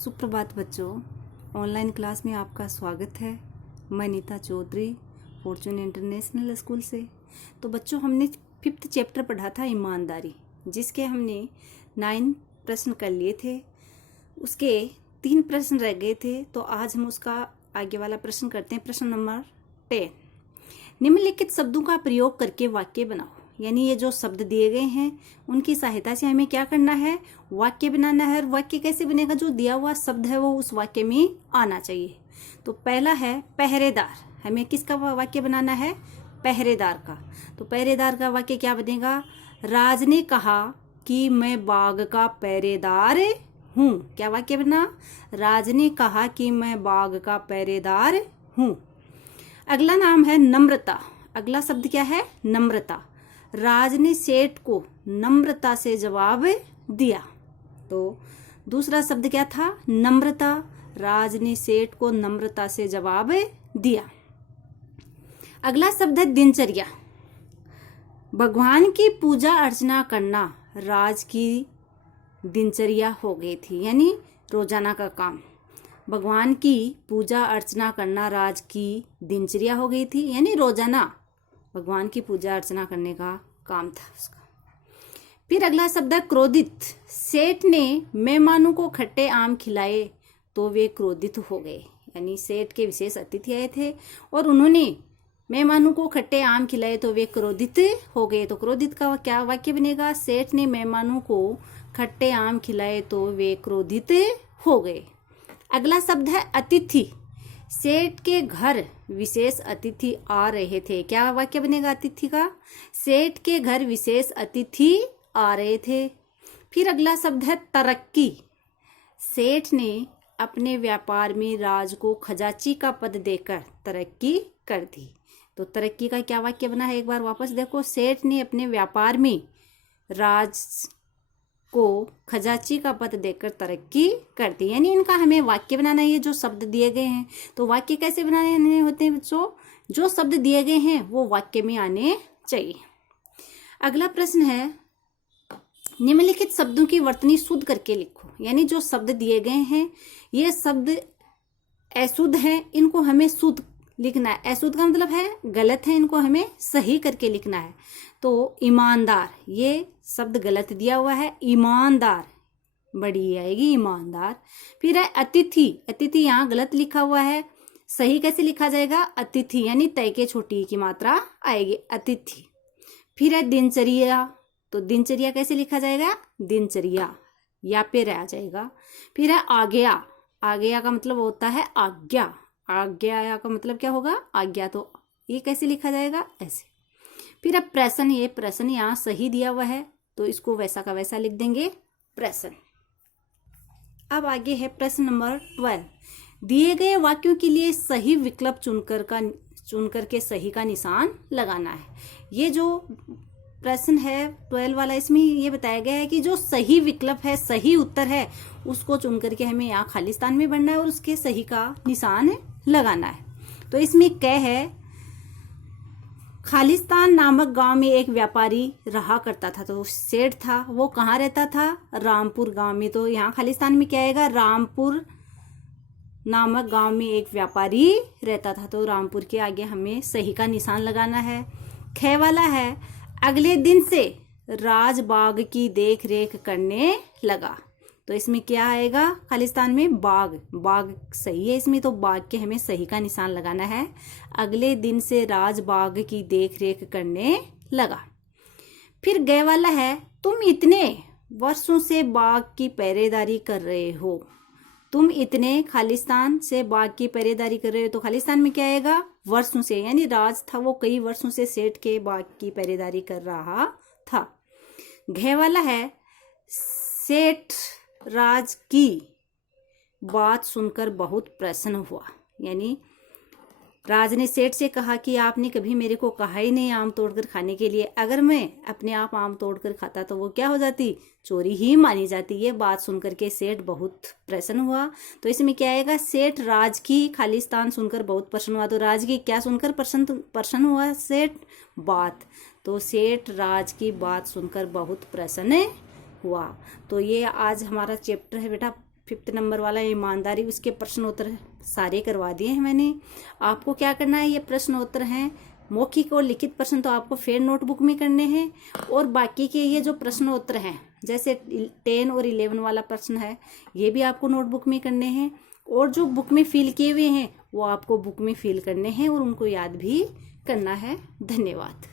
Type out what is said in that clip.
सुप्रभात बच्चों, online class में आपका स्वागत है। मैं Neeta Chaudhary, fortune international school से। तो बच्चों, हमने 5th चैप्टर पढ़ा था ईमानदारी, जिसके हमने 9 प्रश्न कर लिए थे। उसके 3 प्रश्न रह गए थे, तो आज हम उसका आगे वाला प्रश्न करते हैं। प्रश्न नंबर 10। निम्नलिखित शब्दों का प्रयोग करके वाक्य बनाओ। यानी ये जो शब्द दिए गए हैं उनकी सहायता से हमें क्या करना है, वाक्य बनाना है। और वाक्य कैसे बनेगा, जो दिया हुआ शब्द है वो उस वाक्य में आना चाहिए। तो पहला है पहरेदार। हमें किसका वाक्य बनाना है, पहरेदार का। तो पहरेदार का वाक्य क्या बनेगा, राज ने कहा कि मैं बाग का पहरेदार हूँ। क्या वाक्य बना, राज ने कहा कि मैं बाग का पहरेदार हूँ। अगला नाम है नम्रता। अगला शब्द क्या है, नम्रता। राज ने सेठ को नम्रता से जवाब दिया। तो दूसरा शब्द क्या था, नम्रता। राज ने सेठ को नम्रता से जवाब दिया। अगला शब्द है दिनचर्या। भगवान की पूजा अर्चना करना राज की दिनचर्या हो गई थी, यानी रोजाना का काम। भगवान की पूजा अर्चना करना राज की दिनचर्या हो गई थी, यानी रोजाना भगवान की पूजा अर्चना करने का काम था उसका। फिर अगला शब्द है क्रोधित। सेठ ने मेहमानों को खट्टे आम खिलाए तो वे क्रोधित हो गए। यानी सेठ के विशेष अतिथि आए थे और उन्होंने मेहमानों को खट्टे आम खिलाए तो वे क्रोधित हो गए। तो क्रोधित का क्या वाक्य बनेगा, सेठ ने मेहमानों को खट्टे आम खिलाए तो वे क्रोधित हो गए। अगला शब्द है अतिथि। सेठ के घर विशेष अतिथि आ रहे थे। क्या वाक्य बनेगा अतिथि का, सेठ के घर विशेष अतिथि आ रहे थे। फिर अगला शब्द है तरक्की। सेठ ने अपने व्यापार में राज को खजांची का पद देकर तरक्की कर दी। तो तरक्की का क्या वाक्य बना है, एक बार वापस देखो। सेठ ने अपने व्यापार में राज को खजांची का पद देकर तरक्की कर दी। यानी इनका हमें वाक्य बनाना है, ये जो शब्द दिए गए हैं। तो वाक्य कैसे बनाने होते हैं बच्चों, जो शब्द दिए गए हैं वो वाक्य में आने चाहिए। अगला प्रश्न है निम्नलिखित शब्दों की वर्तनी शुद्ध करके लिखो। यानी जो शब्द दिए गए हैं ये शब्द अशुद्ध है, इनको हमें शुद्ध लिखना है। अशुद्ध का मतलब है गलत है, इनको हमें सही करके लिखना है। तो ईमानदार, ये शब्द गलत दिया हुआ है, ईमानदार बड़ी आएगी, ईमानदार। फिर है अतिथि। अतिथि यहाँ गलत लिखा हुआ है, सही कैसे लिखा जाएगा, अतिथि, यानी तय के छोटी की मात्रा आएगी, अतिथि। फिर है दिनचर्या। तो दिनचर्या कैसे लिखा जाएगा, दिनचर्या, या पे रह जाएगा। फिर है आज्ञा। आज्ञा का मतलब होता है आज्ञा। आज्ञा का मतलब क्या होगा, आज्ञा। तो ये कैसे लिखा जाएगा, ऐसे। फिर अब प्रश्न। ये प्रश्न यहाँ सही दिया हुआ है तो इसको वैसा का वैसा लिख देंगे, प्रश्न। अब आगे है प्रश्न नंबर 12। दिए गए वाक्यों के लिए सही विकल्प चुनकर के सही का निशान लगाना है। ये जो प्रश्न है 12 वाला, इसमें ये बताया गया है कि जो सही विकल्प है, सही उत्तर है, उसको चुनकर के हमें यहाँ खालिस्तान में भरना है और उसके सही का निशान लगाना है। तो इसमें क्या है, खालिस्तान नामक गांव में एक व्यापारी रहा करता था। तो सेठ था, वो कहाँ रहता था, रामपुर गांव में। तो यहाँ खालिस्तान में क्या आएगा, रामपुर नामक गांव में एक व्यापारी रहता था। तो रामपुर के आगे हमें सही का निशान लगाना है। ख वाला है अगले दिन से राज बाग की देख रेख करने लगा। तो इसमें क्या आएगा, खालिस्तान में बाग, बाग सही है इसमें, तो बाग के हमें सही का निशान लगाना है। अगले दिन से राज बाग की देख रेख करने लगा। फिर गए वाला है तुम इतने वर्षों से बाग की पहरेदारी कर रहे हो। तुम इतने खालिस्तान से बाग की पहरेदारी कर रहे हो। तो खालिस्तान में क्या आएगा, वर्षों से, यानी राज था वो कई वर्षों से सेठ के बाग की पहरेदारी कर रहा था। घे वाला है सेठ राज की बात सुनकर बहुत प्रसन्न हुआ। यानी राज ने सेठ से कहा कि आपने कभी मेरे को कहा ही नहीं आम तोड़कर खाने के लिए। अगर मैं अपने आप आम तोड़कर खाता तो वो क्या हो जाती, चोरी ही मानी जाती। ये बात सुनकर के सेठ बहुत प्रसन्न हुआ। तो इसमें क्या आएगा, सेठ राज की खालिस्तान सुनकर बहुत प्रसन्न हुआ। तो राज की क्या सुनकर प्रसन्न हुआ, सेठ बात। तो सेठ राज की बात सुनकर बहुत प्रसन्न हुआ। तो ये आज हमारा चैप्टर है बेटा 5th नंबर वाला ईमानदारी, उसके प्रश्न उत्तर सारे करवा दिए हैं मैंने। आपको क्या करना है, ये प्रश्न उत्तर हैं मौखिक और लिखित प्रश्न तो आपको फिर नोटबुक में करने हैं, और बाकी के ये जो प्रश्न उत्तर हैं जैसे 10 और 11 वाला प्रश्न है ये भी आपको नोटबुक में करने हैं, और जो बुक में फिल किए हुए हैं वो आपको बुक में फिल करने हैं और उनको याद भी करना है। धन्यवाद।